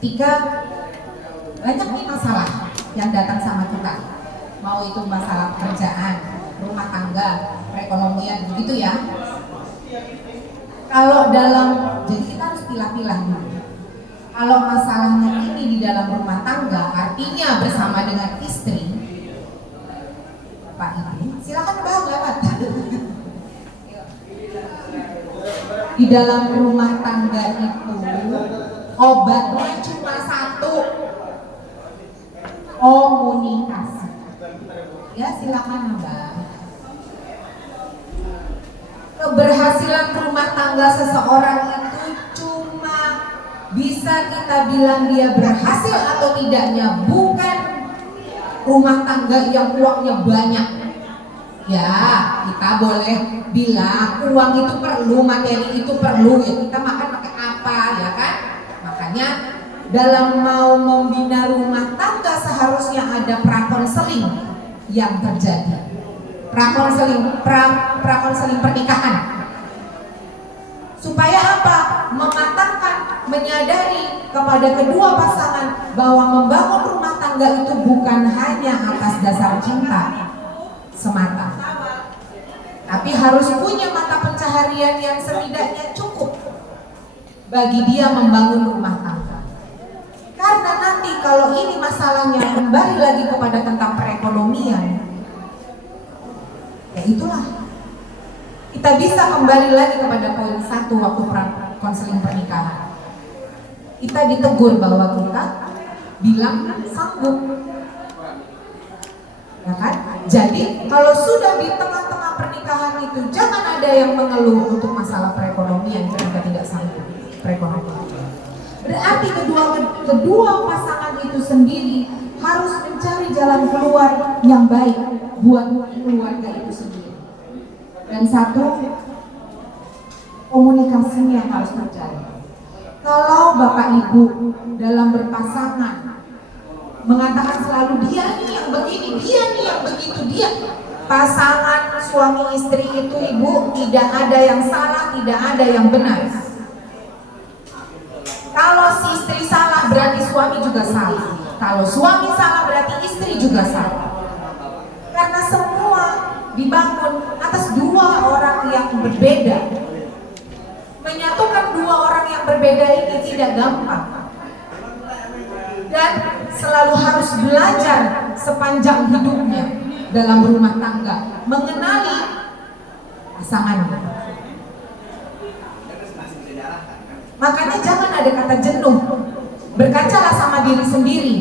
Ketika banyak nih masalah yang datang sama kita, mau itu masalah pekerjaan, rumah tangga, perekonomian, begitu ya. Jadi kita harus pilah-pilah dulu. Kalau masalahnya ini di dalam rumah tangga, artinya bersama dengan istri, Pak Ibu, silakan Bang lewat. Di dalam rumah tangga itu obatnya cuma satu, komunikasi. Ya silakan Mbak. Keberhasilan rumah tangga seseorang itu cuma bisa kita bilang dia berhasil atau tidaknya bukan rumah tangga yang uangnya banyak. Ya, kita boleh bilang uang itu perlu, materi itu perlu, ya kita makan pakai apa, ya kan? Makanya dalam mau membina rumah tangga seharusnya ada prakonseling yang terjadi. Prakonseling pernikahan. Supaya apa? Mematangkan, menyadari kepada kedua pasangan bahwa membangun rumah tangga itu bukan hanya atas dasar cinta semata, tapi harus punya mata pencaharian yang setidaknya cukup bagi dia membangun rumah tangga. Karena nanti kalau ini masalahnya kembali lagi kepada tentang perekonomian, ya itulah kita bisa kembali lagi kepada poin 1 waktu konseling pernikahan. Kita ditegur bahwa kita bilang sanggup, ya kan? Jadi kalau sudah di tengah-tengah pernikahan itu jangan ada yang mengeluh untuk masalah perekonomian ketika tidak sanggup perekonomian. Berarti kedua pasangan itu sendiri harus mencari jalan keluar yang baik buat keluarga itu sendiri. Dan satu, komunikasinya yang harus terjadi. Kalau Bapak Ibu dalam berpasangan mengatakan selalu dia nih yang begini, dia nih yang begitu, dia pasangan suami istri itu Ibu tidak ada yang salah, tidak ada yang benar. Kalau si istri salah berarti suami juga salah. Kalau suami salah berarti istri juga salah. Karena semua dibangun atas dua orang yang berbeda. Menyatukan dua orang yang berbeda ini tidak gampang. Dan selalu harus belajar sepanjang hidupnya dalam rumah tangga mengenali pasangannya. Makanya jangan ada kata jenuh. Berkacalah sama diri sendiri.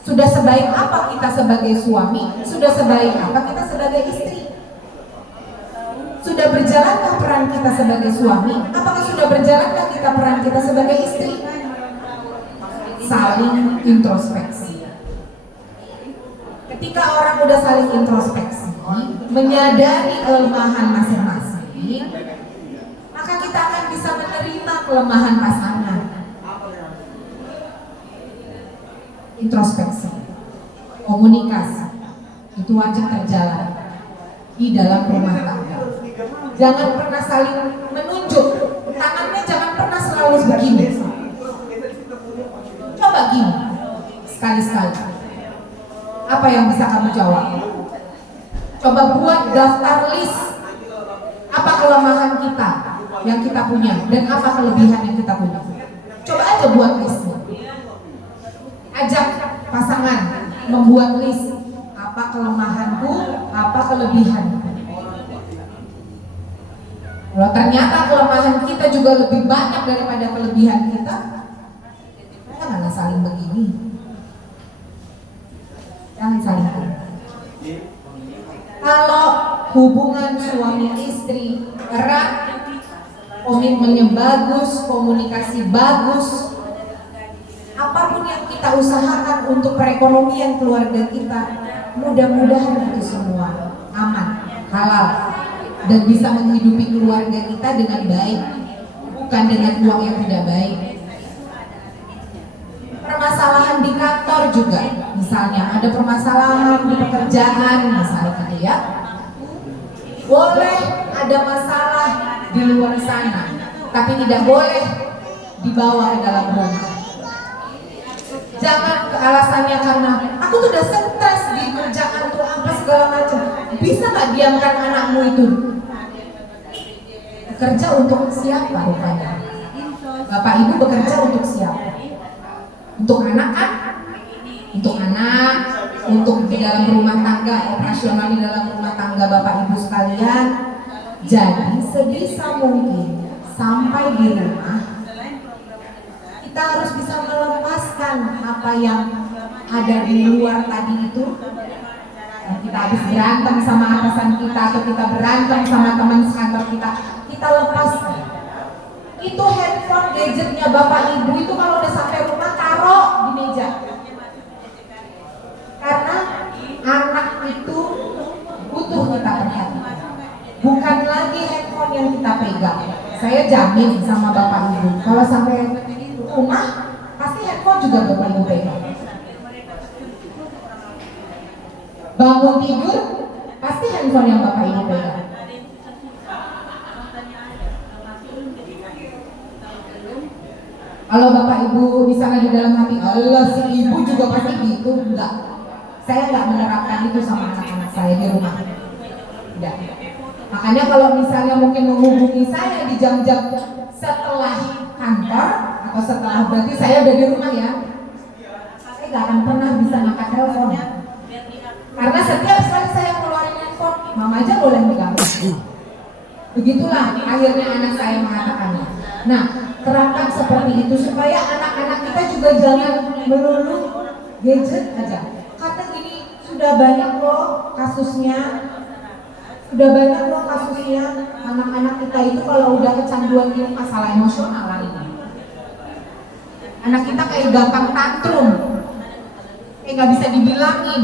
Sudah sebaik apa kita sebagai suami? Sudah sebaik apa kita sebagai istri? Sudah berjalankah peran kita sebagai suami? Apakah sudah berjalankah kita peran kita sebagai istri? Saling introspeksi. Ketika orang udah saling introspeksi, menyadari kelemahan masing-masing, maka kita akan bisa menerima kelemahan pasangan. Introspeksi, komunikasi, itu wajib terjalan di dalam rumah tangga. Jangan pernah saling menunjuk, tangannya jangan pernah selalu begini. Coba gini, sekali-sekali. Apa yang bisa kamu jawab? Coba buat daftar list apa kelemahan kita yang kita punya dan apa kelebihan yang kita punya. Coba aja buat listnya. Ajak pasangan membuat list apa kelemahanku, apa kelebihanku. Kalau ternyata kelemahan kita juga lebih banyak daripada kelebihan kita, janganlah saling begini. Jangan saling begini. Kalau hubungan suami istri erat, komitmennya bagus, komunikasi bagus, apapun yang kita usahakan untuk perekonomian keluarga kita, mudah-mudahan itu semua aman, halal, dan bisa menghidupi keluarga kita dengan baik, bukan dengan uang yang tidak baik. Permasalahan di kantor juga, misalnya ada permasalahan di pekerjaan, misalnya gitu ya. Boleh ada masalah di luar sana, tapi tidak boleh dibawa ke dalam rumah. alasannya karena aku tuh udah stres di kerjaan tuh apa segala macam. Bisa nggak diamkan anakmu itu? Bekerja untuk siapa rupanya? Bapak ibu bekerja untuk siapa? Untuk anak kan? Untuk anak, untuk di dalam rumah tangga, operasional di dalam rumah tangga bapak ibu sekalian. Jadi sebisa mungkin sampai di rumah kita harus bisa melepaskan apa yang ada di luar tadi itu. Kita habis berantem sama atasan kita atau kita berantem sama teman sekantor kita lepaskan. Itu handphone gadgetnya bapak ibu itu kalau udah sampai rumah taruh di meja. Karena anak itu butuh kita perhatikan. Bukan lagi handphone yang kita pegang. Saya jamin sama bapak ibu, kalau sampai rumah pasti handphone juga bapak ibu pegang. Bangun tidur pasti handphone yang bapak ibu pegang. Kalau bapak ibu misalnya di dalam hati, Allah si ibu juga pasti gitu, enggak. Saya enggak menerapkan itu sama anak-anak saya di rumah. Enggak. Makanya kalau misalnya mungkin menghubungi saya di jam-jam setelah kantor atau setelah berarti saya udah di rumah ya, saya enggak akan pernah bisa ngangkat telepon. Karena setiap kali saya keluarin handphone, mama aja boleh megang. Begitulah akhirnya anak saya mengatakannya. Nah, terapkan seperti itu supaya anak-anak kita juga jangan melulu gadget aja. Karena gini, sudah banyak loh kasusnya. Sudah banyak loh kasusnya anak-anak kita itu kalau udah kecanduan ini masalah emosional lagi. Anak kita kayak gampang tantrum, kayak nggak bisa dibilangin,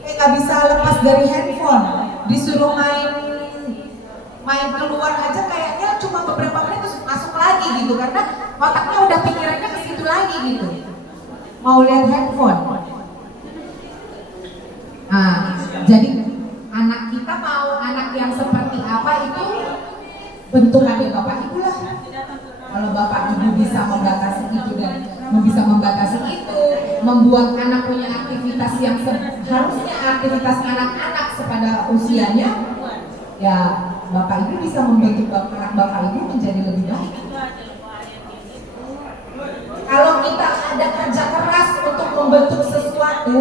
kayak nggak bisa lepas dari handphone, disuruh main keluar aja kayaknya cuma beberapa menit terus masuk lagi gitu karena otaknya udah pikirannya ke situ lagi gitu, mau lihat handphone. Nah, jadi anak kita mau anak yang seperti apa itu bentukannya bapak ibu lah. Kalau bapak ibu bisa membatasi itu dan bisa membatasi itu, membuat anak punya aktivitas yang harusnya aktivitas anak-anak sepada usianya, ya bapak ibu bisa membentuk anak bapak ibu menjadi lebih baik. Kalau kita ada kerja keras untuk membentuk sesuatu,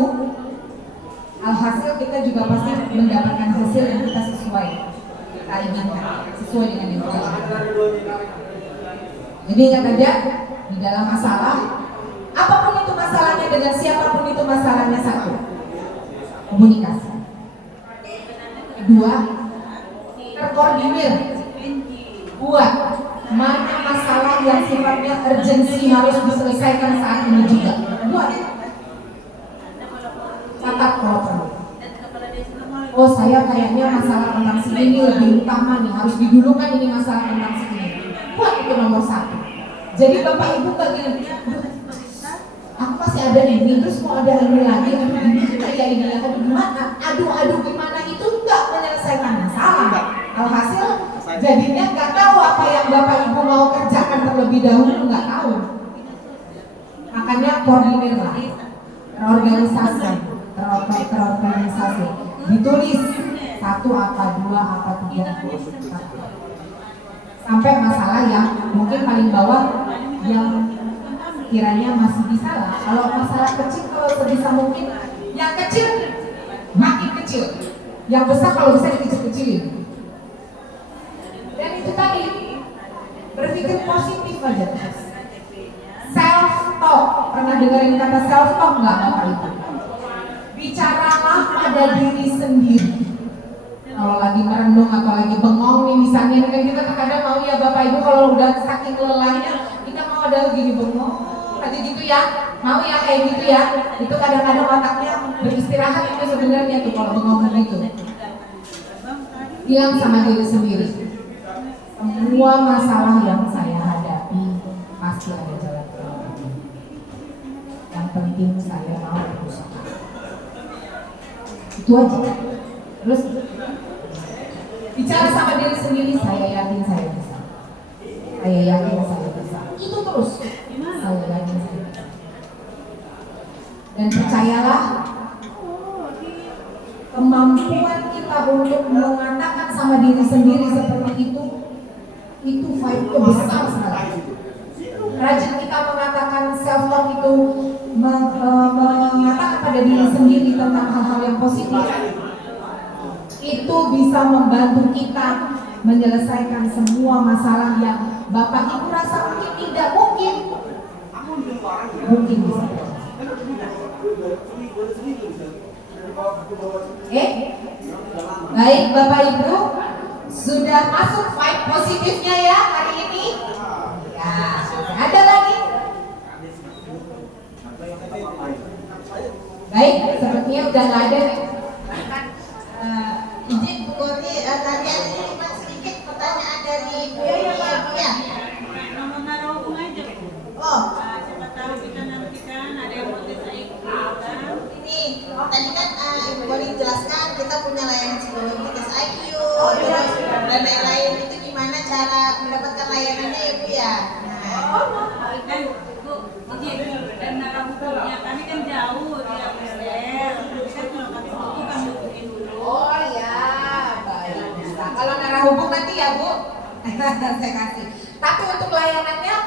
alhasil kita juga pasti mendapatkan hasil yang kita sesuai, kita inginkan, sesuai dengan yang kita inginkan. Jadi ingat aja, di dalam masalah, apapun itu masalahnya dengan siapapun itu masalahnya satu, komunikasi. Kedua, terkoordinir, buat mana masalah yang sifatnya urgensi harus diselesaikan saat ini juga. Buat, catat kalau perlu. Oh saya kayaknya masalah tentang sini ini lebih utama nih, harus didulukan ini masalah tentang sini. Buat itu nomor satu. Jadi bapak ibu gak gini, aku masih ada ini, terus mau ada ini lagi, kayak ini, aduh gimana, aduh gimana itu nggak menyelesaikan masalah. Alhasil jadinya nggak tahu apa yang bapak ibu mau kerjakan terlebih dahulu, nggak tahu. Makanya koordinir lah, terorganisasi, ditulis satu apa dua apa tiga. Sampai masalah yang mungkin paling bawah yang kiranya masih bisa lah. Kalau masalah kecil kalau sebisa mungkin yang kecil makin kecil, yang besar kalau bisa dikecil-kecilin. Dan itu tadi berpikir positif aja terus. Self talk, pernah dengerin kata self talk nggak bapak ibu? Bicaralah pada diri sendiri. Kalau lagi merenung atau lagi bengong nih misalnya, kan kita kadang mau ya bapak ibu kalau udah saking lelahnya kita mau ada gini bengong aja gitu ya, mau ya kayak gitu ya. Itu kadang-kadang otaknya beristirahat itu sebenarnya tuh kalau bengong gitu. Bilang sama diri sendiri, semua masalah yang saya hadapi pasti ada jalan keluar. Yang penting saya mau berusaha. Itu aja. Terus bicara sama diri sendiri, saya yakin saya bisa. Saya yakin saya bisa. Itu terus. Saya yakin saya bisa. Dan percayalah, kemampuan kita untuk mengatakan sama diri sendiri seperti itu fight-nya besar sekali. Rajin kita mengatakan self talk itu, mengatakan pada diri sendiri tentang hal-hal yang positif, itu bisa membantu kita menyelesaikan semua masalah yang Bapak Ibu rasa mungkin tidak mungkin bisa. Baik Bapak Ibu, sudah masuk fight positifnya ya hari ini. Ya, ada lagi? Baik, sepertinya udah nggak ada nih. Izin Bu Gori, tadi ada cuma sedikit pertanyaan dari Bu ya. Mau naruh aja Bu. Oh, Siapa tahu kita nanti kan ada yang mau tes IQ kan. ini tadi kan Ibu Gori jelaskan kita punya layanan psikologi, tes IQ, terus dan lain-lain. Itu gimana cara mendapatkan layanannya ya Bu ya? Dan Bu, izin dan narah hukumnya kami kan jauh di Amstel. Kita kalau kami buku kami hubungin dulu. Oh ya, baik. Bisa. Kalau narah hubung nanti ya Bu, saya kasih. Tapi untuk layanannya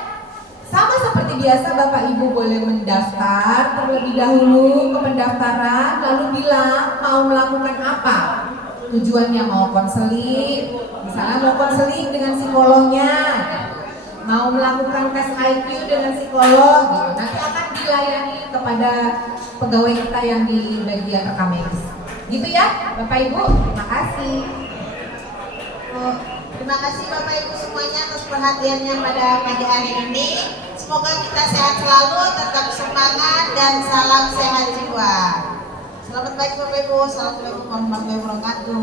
sama seperti biasa, Bapak Ibu boleh mendaftar terlebih dahulu ke pendaftaran, lalu bilang mau melakukan apa. Tujuannya mau konseling, misalnya mau konseling dengan psikolognya, mau melakukan tes IQ dengan psikolog, gitu. Nanti akan dilayani kepada pegawai kita yang di bagian rekam medis. Gitu ya, Bapak Ibu. Terima kasih. Terima kasih Bapak Ibu semuanya atas perhatiannya pada pagi hari ini. Semoga kita sehat selalu, tetap semangat dan salam sehat jiwa. Selamat pagi Bapak Ibu. Assalamualaikum warahmatullahi wabarakatuh.